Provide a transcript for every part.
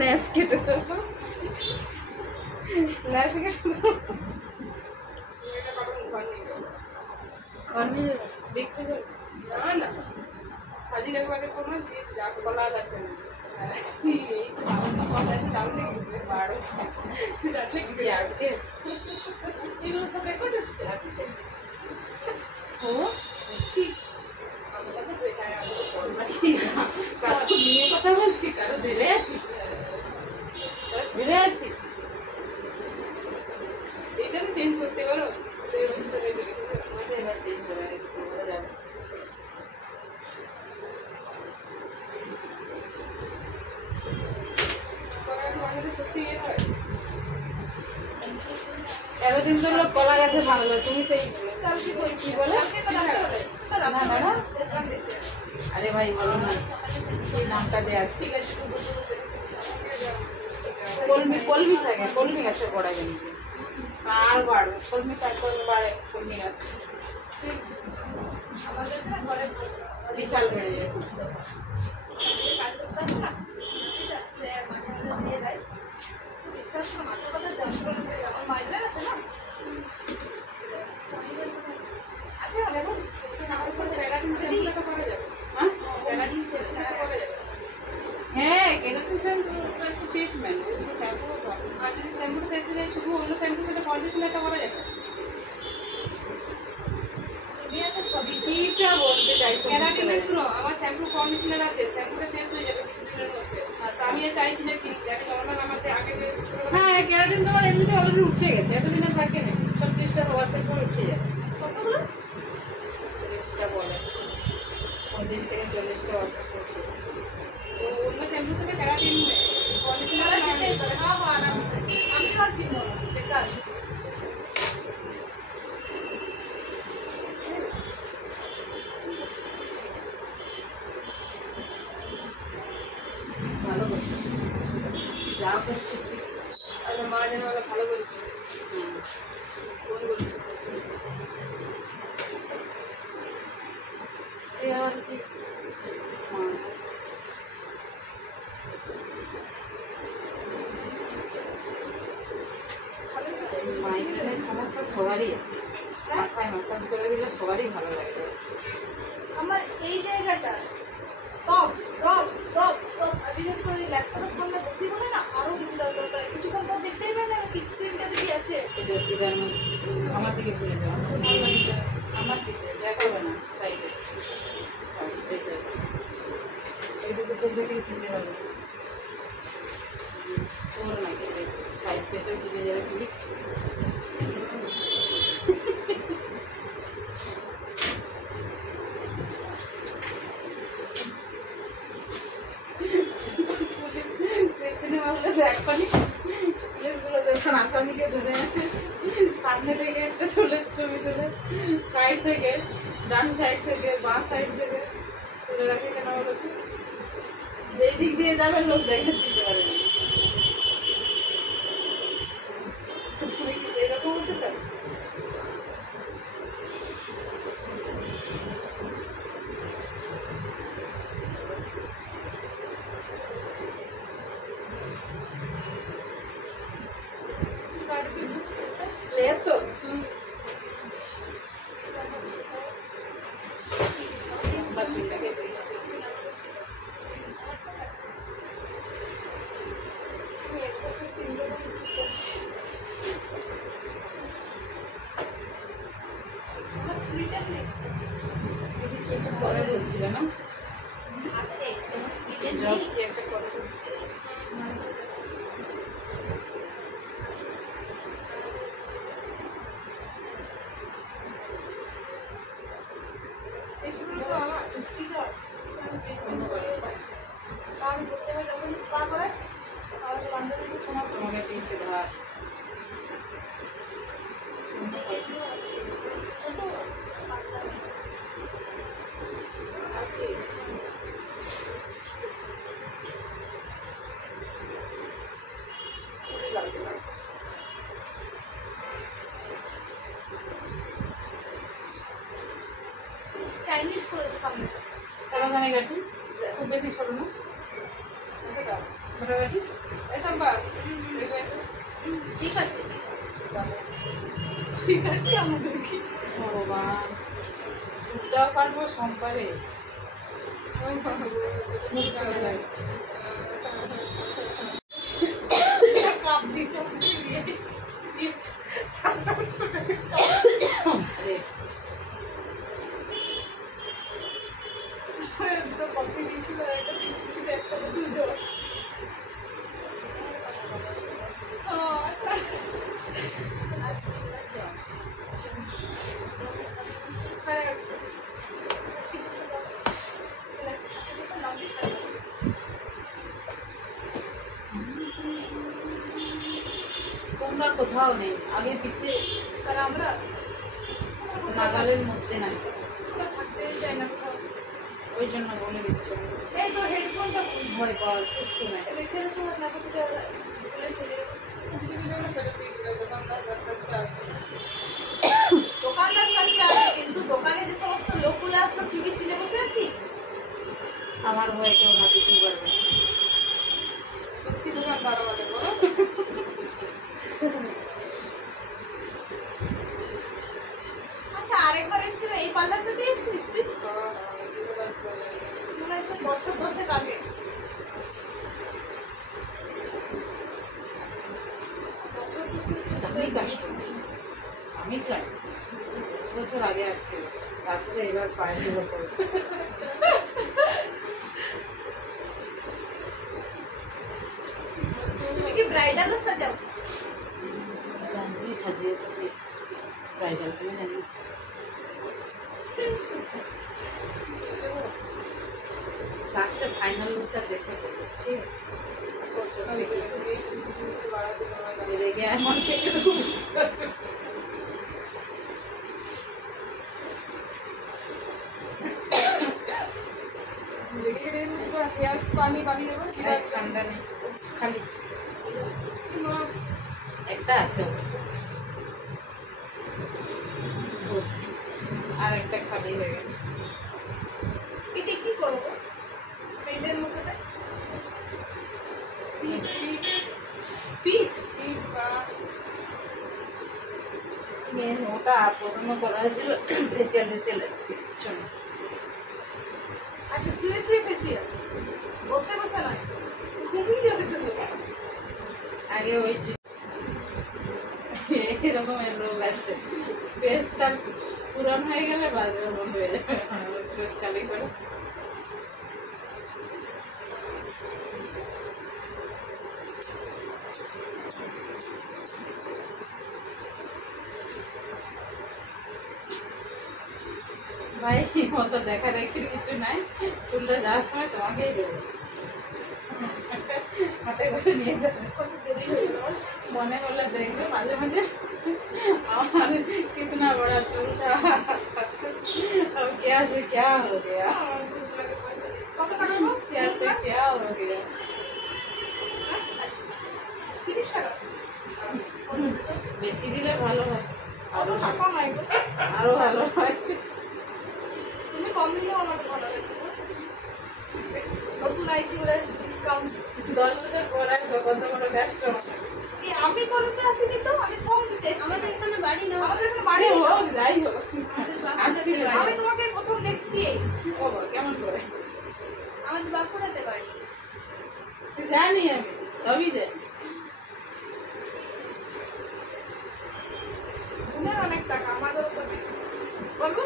ন্যাস কেটে দেবো, ন্যাস কেটে দেবো। বিক্রি করে না না সাজি একবারে কোনো যা কলা গাছে আজকে এগুলো সব রেকর্ড হচ্ছে আজকে। ও কারো নিয়ে কথা বলছি, কারো ধরে আছি, ধরে আছি। এটা আমি চেঞ্জ করতে পারো, এবার চেঞ্জ করে যাবে। এতদিন তো লোক কলা গাছে ভাঙলো, তুমি সেই কি বলে? আরে ভাই বলো না এই নামটা যে আছে, কলমি, কলমি শাকে, কলমি গাছে পড়া কিন্তু আর বাড়বে, কলমি শাক করে বাড়ে, কলমি গাছ বিশাল বেড়ে গেছে। হ্যাঁ কেরাটিন শ্যাম্পু একটু ট্রিটমেন্ট, শ্যাম্পু আর যদি শ্যাম্পুটা এসে যায় শুধু অন্য শ্যাম্পুর সাথে কন্ডিশনারটা করা যাবে। কিটা বলতে চাইছো? কেরাটিন শুনো, আমার শ্যাম্পু কন্ডিশনার আছে, শ্যাম্পুটা শেষ হয়ে যাবে কিছুদিনের মধ্যে। আমি চাইছি না কি আমি নর্মাল আমার যে আগে যে হ্যাঁ কেরাটিন তোমার এমনিতে অলরেডি উঠে গেছে, এতদিনে থাকে না 36টা ওয়াশের পর উঠে যাবে। কতগুলো? 30টা বলে 35 থেকে 40টা ওয়াশের পর উঠে যাবে। তো অন্য শ্যাম্পুর সাথে কেরাটিন কন্ডিশনার আছে, হ্যাঁ হ্যাঁ আরামসে। আমি আর কি বলবো বেকার। ভালো করছিস, যা করছিস ঠিক। তাহলে মা যেন বলে ভালো করছিস। ফোন করছিস সে আবার কি মাইগ্রেনের সমস্যা সবারই আছে, মাথায় ম্যাসাজ করে দিলে সবারই ভালো লাগে। আমার এই জায়গাটা টপ টপ টপ টপ বিশেষ করে ল্যাপটপের সামনে বসি বলে না আরো বেশি দরকার। কিছুক্ষণ পর দেখতেই পাই না কি স্ক্রিনটা কি আছে। আমার দিকে ঘুরে যাও, আমার দিকে দেখাবে না সাইডে, এই দুটো ফেসে দিয়ে চিনতে হবে। চোর নাকি সাইড ফেসেও চিনে যাবে প্লিজ। আসামিকে ধরে সামনে থেকে একটা চুলের ছবি তুলে সাইড থেকে, ডান সাইড থেকে, বাঁ সাইড থেকে তুলে রাখে কেন বলো তো? যেই দিক দিয়ে যাবে লোক দেখে চিনতে পারবে না। তুমি কি সেইরকম হতে চাও? Leto. Bacita que te dice eso. পরে বলছিল না আছে জব কি একটা পরে বলছিল। তোমাকে পিছিয়ে দেওয়া চাইনিজ করে সামনে কোনখানে কাটি? খুব বেশি ছোট না, ছোট কাটি এসব বা ঠিক আছে ঠিক আছে আমাদের কি ভগবান, চুলটাও কাটবো সোমবারে। কাপ দিচ্ছে তো কফি দিয়েছিল একটা দুজন তোমরা কোথাও নেই, আগে পিছিয়ে কারণ আমরা নাগালের মধ্যে নাই, থাকতে চাই না কোথাও। ওই জন্য বলে দিচ্ছে এই তো হেডফোনটা ভয় পাওয়ার কিছু নাই। রেখে রেখে না কোথাও বলে চলে দোকানদার সাথে আছে, কিন্তু দোকানে যে সমস্ত লোকগুলো আসলো টিভি চিনে বসে আছিস। আমার ভয় কেউ হাত দিতে পারবে না। আচ্ছা আরেকবার এসেছিল এই পার্লারটাতে এসেছিস তুই? মনে হচ্ছে বছর 10 আগে। আমি কাস্টমার, আমি ক্লায়েন্ট। 10 বছর আগে আসছিল, তারপরে এবার পায়ের দিকে পড়ে। তুমি কি ব্রাইডালও সাজাও? জানি সাজিয়ে থাকি ব্রাইডাল, তুমি জানি লাস্টে ফাইনাল লুকটা দেখে করবো, ঠিক আছে? রেগে এমন কেটে দেবো বুঝতে পারবে। ঠান্ডা নেই, খালি একটা আছে অবশ্য, আর একটা খালি হয়ে গেছে। এটা কি করবো পেটের মধ্যে? মেন ওটা প্রথমে করা হয়েছিল ফেসিয়াল টেসিয়ালের জন্য। আচ্ছা শুয়ে শুয়ে ফেসিয়াল, বসে বসে নয়, ঘুমিয়ে যাবে জন্য। আগে ওই এরকমের রোগ আছে, স্পেস তার পুরান হয়ে গেলে বাজে বন্ধ হয়ে যাবে, স্পেস খালি করে। ভাই মতো দেখা দেখির কিছু নাই, চুলটা যাওয়ার সময় তোমাকেই দেবো, হাতে করে নিয়ে যাবে। মনে হলে দেখবে মাঝে মাঝে আমার कितना बड़ा चूल था, अब क्या से क्या हो गया, কত টাকা গো? क्या से क्या हो गया। 30 টাকা। বেশি দিলে ভালো হয়, কত টাকা নয় গো? আরো ভালো হয়। তুমি কম দিলেও আমার ভালো লাগবে। নতুন আইছি বলে ডিসকাউন্ট। 10 বছর পর আসবো, কত বড় কাস্টমার। আমি করতে আসিনি তো, আমি সব দিতে এসেছি। আমাদের এখানে বাড়ি না, আমাদের এখানে বাড়ি সে না। হোক যাই হোক, আসছি না। আমি তোমাকে প্রথম দেখছি। বাবা কেমন করে আমাদের বাঁকুড়াতে বাড়ি। জানি, আমি সবই জানি। উনার অনেক টাকা, আমাদের উপর বলবো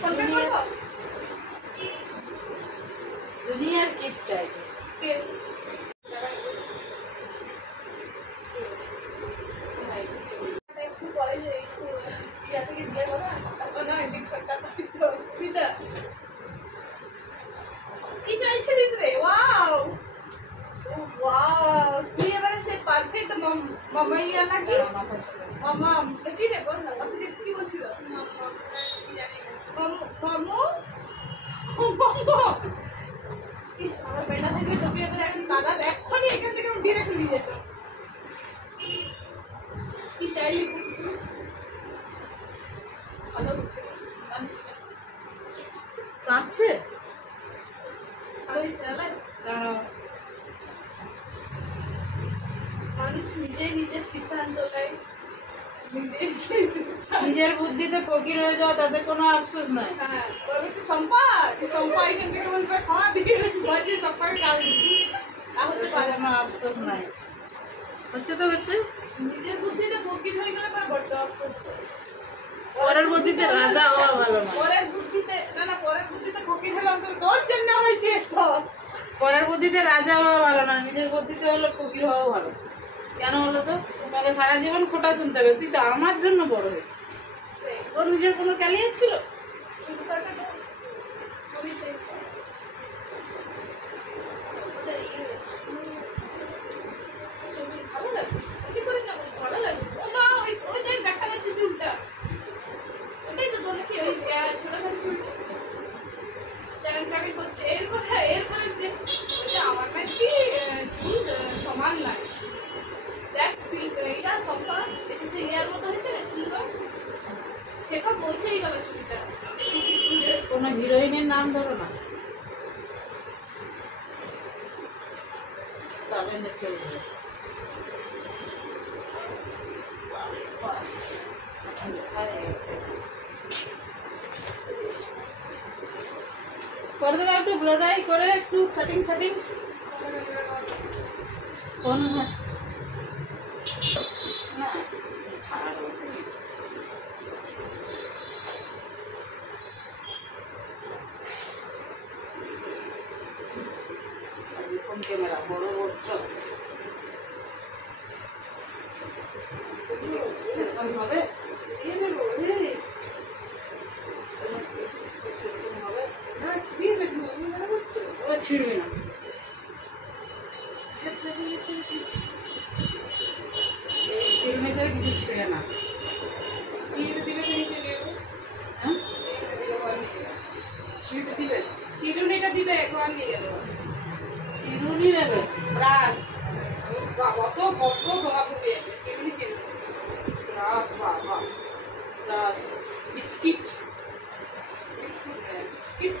ফোনপে করবো? দুনিয়ার গিফট আছে। কলেজে স্কুল ইয়া থেকে দিয়ে বলো না, এদিক সরকার দিতে অসুবিধা। কি চাইছিলিস রে? ওয়াও ওয়াও, তুই এবারে সে পারফেক্ট মামাইয়া নাকি? মাথা ছোট। মামাম কি রে বল না, আচ্ছা কি বলছিল? মামু মামু ইস, আমার বেটা থেকে ঢুকিয়ে বলে এখন দাদা এক্ষুনি এখান থেকে ডিরেক্ট নিয়ে যেত। কি চাইলি? ভালো হচ্ছে। কাঁদছে? আমি চালাই দাঁড়াও। মানুষ নিজেই নিজের সিদ্ধান্ত নেয়, নিজের বুদ্ধিতে ফকির হয়ে যাওয়া, তাতে কোনো আফসোস নাই। হ্যাঁ বলবে তো সম্পা এখান থেকে বলবে খাওয়া দিয়ে বাজে সম্পাকে গাল দিবি, তাহলে পারে কোনো আফসোস নাই। হচ্ছে তো হচ্ছে। নিজের বুদ্ধিতে ফকির হয়ে গেলে পরে বড্ড আফসোস করে। পরের বুদ্ধিতে রাজা হওয়া ভালো না। পরের বুদ্ধিতে পরের বুদ্ধিতে ফকির হলাম তো তোর জন্য হয়েছে তো। পরের বুদ্ধিতে রাজা হওয়া ভালো না, নিজের বুদ্ধিতে হলো ফকির হওয়া ভালো। কেন হলো তো? তোমাকে সারা জীবন খোটা শুনতে হবে, তুই তো আমার জন্য বড় হয়েছিস। তোর নিজের কোনো ক্যালিয়ে ছিল? ভালো লাগে কি করে না ভালো লাগে। ও মা ওই দেখ দেখা যাচ্ছে চুলটা, ওটাই তো তোর কি ওই ছোটখাটো চুলটা ট্যান করছে। এরপরে যে আমার নাকি চুল সমান নাই, দেখ এইটা সম্পা এটা সিনিয়র মতো হয়েছে না সুন্দর, সেটা বলছেই গেল চুলটা। কোনো হিরোইনের নাম ধরো না, তবে নেচে উঠবে। করে দেবো একটু ব্লোডাই করে, একটু সেটিং ফেটিং কোন না ছাড়া কোন ক্যামেরা বড় বড় সেরকম হবে, সেরকম হবে না ছিড়বে ও ছিড়বে না। এই চিরুনিতে কিছু ছিঁড়ে না। হ্যাঁ ছিঁড়ে দিবে, চিরুনিটা দিবে ঘর নিয়ে যাবো। চিরুনি নেবে, ব্রাশ অত বড্ড প্রভাব হবে চিরুনি চিরুনি বাবা ব্রাশ বিস্কিট বিস্কিট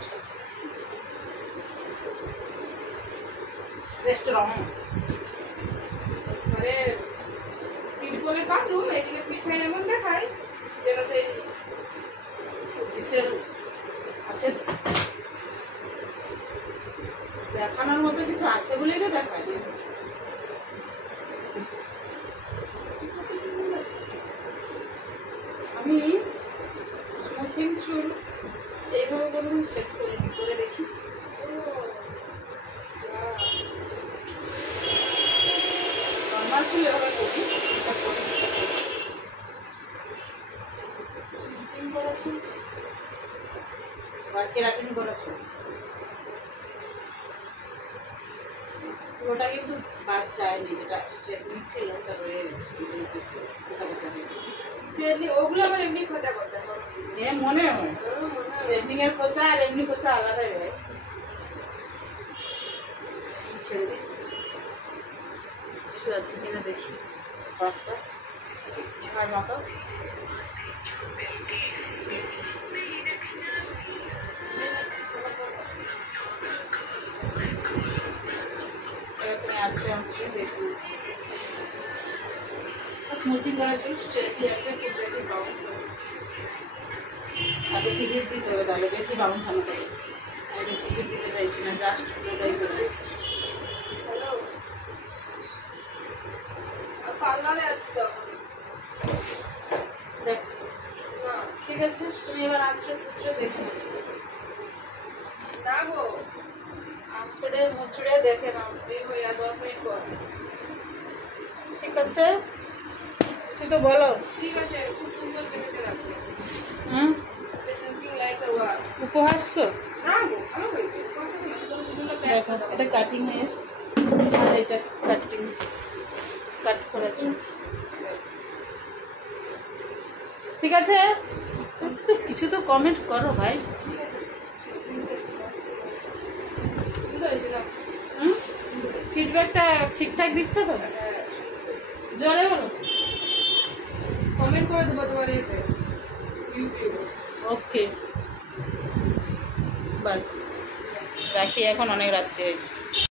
রেস্টুরেন্ট মানে পিরপলের বাথরুম এদিকে পিঠাই এমন দেখায় যেন সেই কিসের আছে, দেখানোর মতো কিছু আছে বলেই তো দেখায়। আমি স্মুথিং চুল এইভাবে বলুন সেট করিনি, করে দেখি। নর্মাল চুল এভাবে করি, এটা করি স্মুথিং করা চুল আর কেরাটিন করা চুল পুরোটা কিন্তু বাদ যায়নি, যেটা স্ট্রেটনিং ছিল ওটা রয়ে গেছে কোথা কোথা ওগুলো আবার এমনি খোঁজা করতে হবে। এ মনে হয় স্ট্রেটনিং এর খোঁচা আর এমনি খোঁচা আলাদাই হয়। ছেড়ে দিই, কিছু আছে কিনা দেখি, কয়েকটা ছয় মতো। এবার তুমি আজকে আসছি দেখুন স্মুথিং করার জন্য স্ট্রেটই আছে, খুব বেশি বাউন্স হবে আর বেশি হিট দিতে হবে, তাহলে বেশি বাউন্স আমাকে দিচ্ছি। আমি বেশি হিট দিতে চাইছি না, জাস্ট ওটাই করে দিচ্ছি। হ্যালো পার্লারে আছি তো দেখ না ঠিক আছে, তুমি এবার আঁচড়ে ফুচড়ে দেখো, যাবো আঁচড়ে মুচড়ে দেখে নাও। এই হয়ে 10 মিনিট পর। ঠিক আছে, কিছু তো বলো। ঠিক আছে খুব সুন্দর কেটেছে রাখবে। হুম শুটিং লাইক আ ওয়ার উপহাস্য না গো ভালো হয়েছে কত সুন্দর সুন্দর দেখো, এটা কাটিং এর আর এটা কাটিং কাট করেছো। ঠিক আছে, তো কিছু তো কমেন্ট করো ভাই। হুম ফিডব্যাকটা ঠিকঠাক দিচ্ছ তো? জোরে বলো। কমেন্ট করে দেবো তোমার এতে ইউটিউবে। ওকে, বাস রাখি, এখন অনেক রাত্রি হয়েছে।